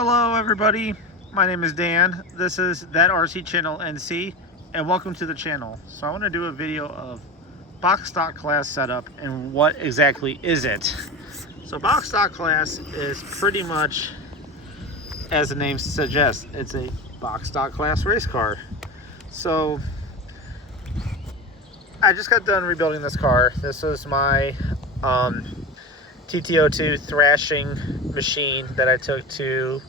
Hello everybody, my name is Dan. This is That RC Channel NC and welcome to the channel. So I want to do a video of box stock class setup and what exactly is it. So box stock class is pretty much, as the name suggests, it's a box stock class race car. So I just got done rebuilding this car. This was my TT02 thrashing machine that I took to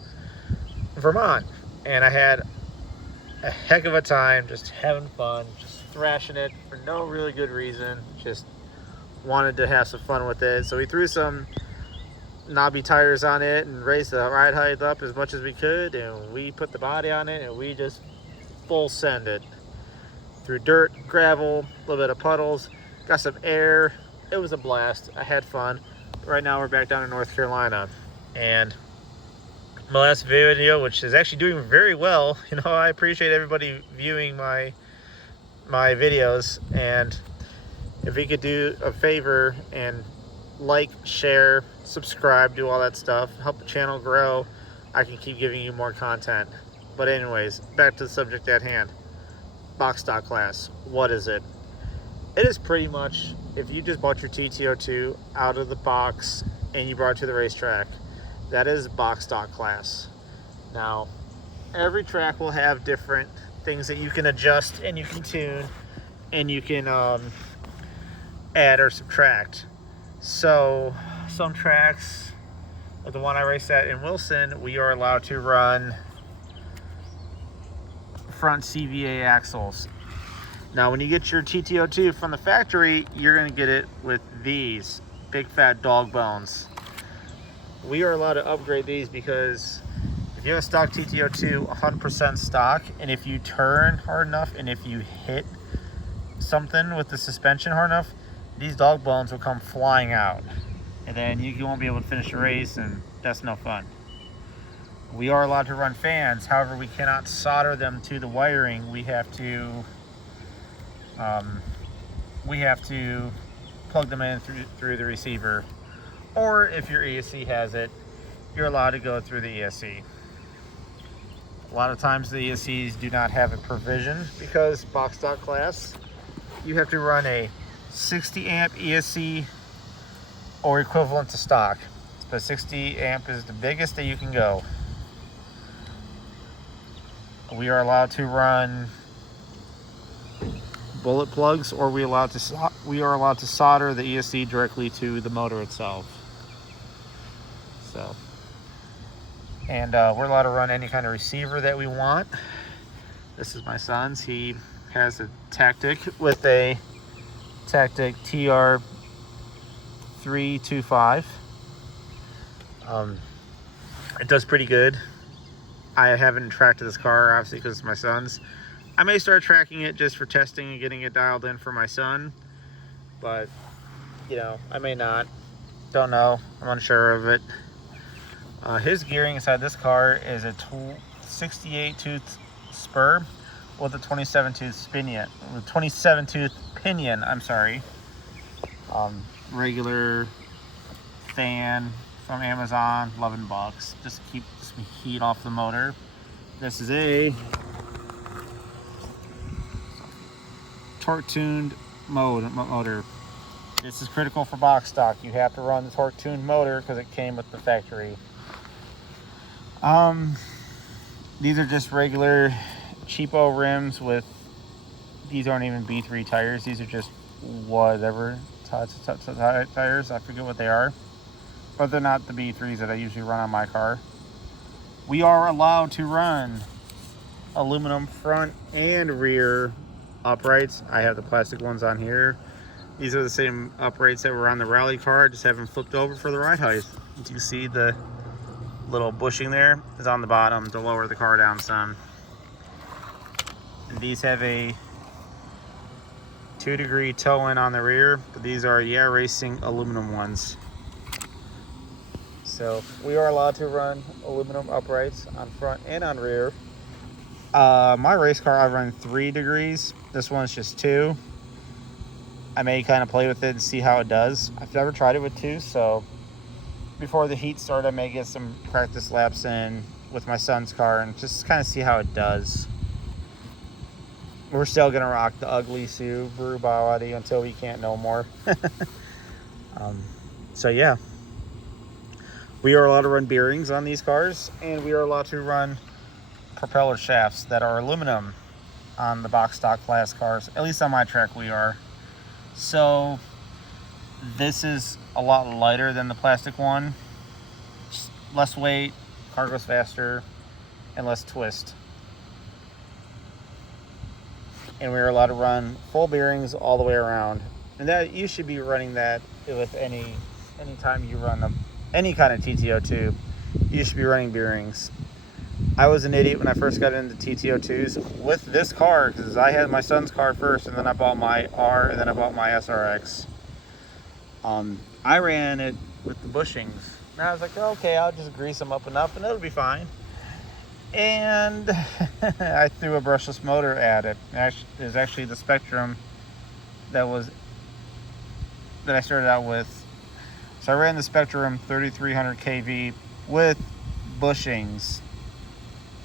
Vermont, and I had a heck of a time just having fun, just thrashing it for no really good reason. Just wanted to have some fun with it. So we threw some knobby tires on it and raised the ride height up as much as we could, and we put the body on it and we just full send it through dirt, gravel, a little bit of puddles, got some air. It was a blast. I had fun. Right now we're back down in North Carolina, and my last video, which is actually doing very well, you know, I appreciate everybody viewing my videos, and if you could do a favor and like, share, subscribe, do all that stuff, help the channel grow, I can keep giving you more content. But anyways, back to the subject at hand. Box stock class, what is it? It is pretty much, if you just bought your TT02 out of the box and you brought it to the racetrack, that is box stock class. Now, every track will have different things that you can adjust and you can tune and you can add or subtract. So some tracks, like the one I raced at in Wilson, we are allowed to run front CVA axles. Now, when you get your TT02 from the factory, you're going to get it with these big fat dog bones. We are allowed to upgrade these because if you have a stock TT02, 100% stock, and if you turn hard enough and if you hit something with the suspension hard enough, these dog bones will come flying out, and then you won't be able to finish the race, and that's no fun. We are allowed to run fans, however we cannot solder them to the wiring. We have to plug them in through the receiver, or if your ESC has it, you're allowed to go through the ESC. A lot of times the ESCs do not have a provision because box stock class, you have to run a 60 amp ESC or equivalent to stock. But 60 amp is the biggest that you can go. We are allowed to run bullet plugs, or we are allowed to solder the ESC directly to the motor itself. So, and we're allowed to run any kind of receiver that we want. This is my son's. He has a Tactic with a Tactic TR0325. It does pretty good. I haven't tracked this car, obviously, because it's my son's. I may start tracking it just for testing and getting it dialed in for my son, but, you know, I may not. Don't know. I'm unsure of it. His gearing inside this car is a 68 tooth spur with a 27 tooth pinion. I'm sorry. Regular fan from Amazon, $11. Just to keep some heat off the motor. This is a torque tuned motor. This is critical for box stock. You have to run the torque tuned motor because it came with the factory. These are just regular cheapo rims with, these aren't even B3 tires. These are just whatever tires. I forget what they are, but they're not the B3s that I usually run on my car. We are allowed to run aluminum front and rear uprights. I have the plastic ones on here. These are the same uprights that were on the rally car. I just have them flipped over for the ride height. As you can see, the little bushing there is on the bottom to lower the car down some. And these have a 2-degree toe-in on the rear, but these are racing aluminum ones. So we are allowed to run aluminum uprights on front and on rear. My race car, I run 3 degrees. This one's just 2. I may kind of play with it and see how it does. I've never tried it with 2, so before the heat starts, I may get some practice laps in with my son's car and just kind of see how it does. We're still gonna rock the ugly Subaru body until we can't no more. So yeah, we are allowed to run bearings on these cars, and we are allowed to run propeller shafts that are aluminum on the box stock class cars. At least on my track we are. So this is a lot lighter than the plastic one. Just less weight, car goes faster, and less twist. And we're allowed to run full bearings all the way around. And that you should be running that with any time you run any kind of TT02. You should be running bearings. I was an idiot when I first got into TT02s with this car, because I had my son's car first, and then I bought my R, and then I bought my SRX. I ran it with the bushings, and I was like, okay, I'll just grease them up enough and it'll be fine. And I threw a brushless motor at it. It was actually the Spectrum that I started out with. So I ran the Spectrum 3300 kV with bushings,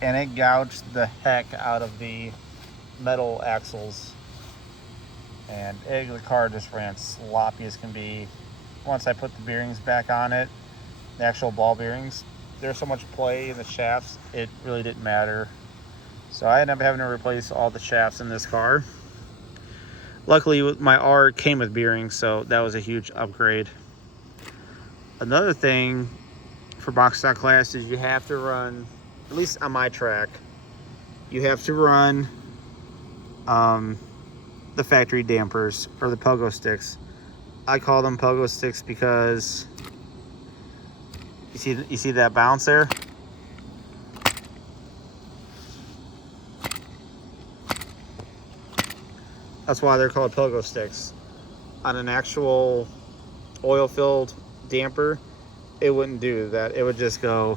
and it gouged the heck out of the metal axles, and the car just ran sloppy as can be. Once I put the bearings back on it, the actual ball bearings, there's so much play in the shafts, it really didn't matter. So I ended up having to replace all the shafts in this car. Luckily my R came with bearings, so that was a huge upgrade. Another thing for box stock class is you have to run, at least on my track, you have to run the factory dampers, or the pogo sticks. I call them pogo sticks because you see that bounce there? That's why they're called pogo sticks. On an actual oil-filled damper, it wouldn't do that. It would just go,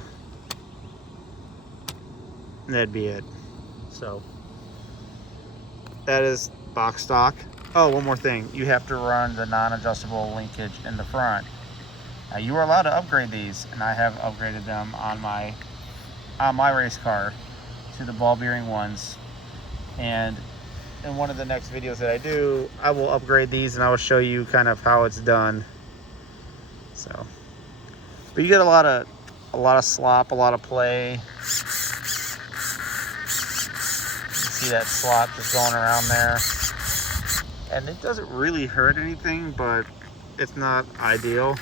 and that'd be it. So that is box stock. Oh, one more thing. You have to run the non-adjustable linkage in the front. Now, you are allowed to upgrade these, and I have upgraded them on my race car to the ball bearing ones. And in one of the next videos that I do, I will upgrade these and I will show you kind of how it's done. So, but you get a lot of slop, a lot of play. You see that slop just going around there, and it doesn't really hurt anything, but it's not ideal.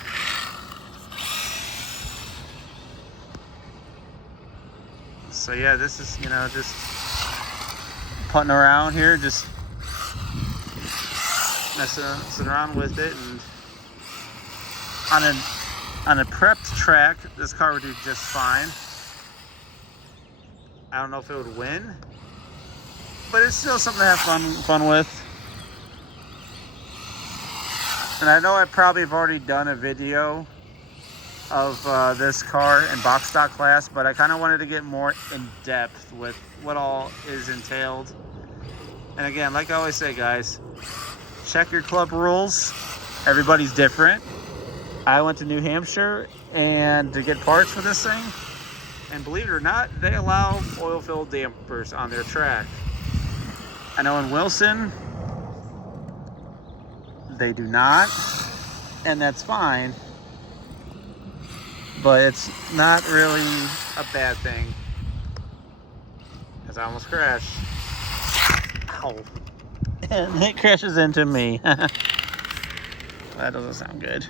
So yeah, this is, just putting around here, just messing around with it. And on a prepped track, this car would do just fine. I don't know if it would win, but it's still something to have fun with. And I know I probably have already done a video of this car in box stock class, but I kind of wanted to get more in depth with what all is entailed. And again, like I always say, guys, check your club rules. Everybody's different. I went to New Hampshire and to get parts for this thing, and believe it or not, they allow oil-filled dampers on their track. I know in Wilson they do not, and that's fine, but it's not really a bad thing, because I almost crashed. Ow. And it crashes into me. That doesn't sound good.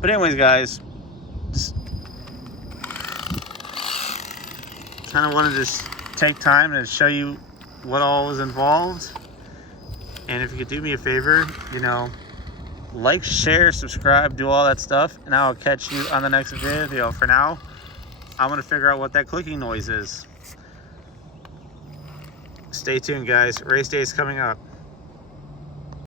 But anyways, guys, just kind of wanted to just take time to show you what all is involved. And if you could do me a favor, like, share, subscribe, do all that stuff, and I'll catch you on the next video. For now, I'm going to figure out what that clicking noise is. Stay tuned, guys. Race day is coming up.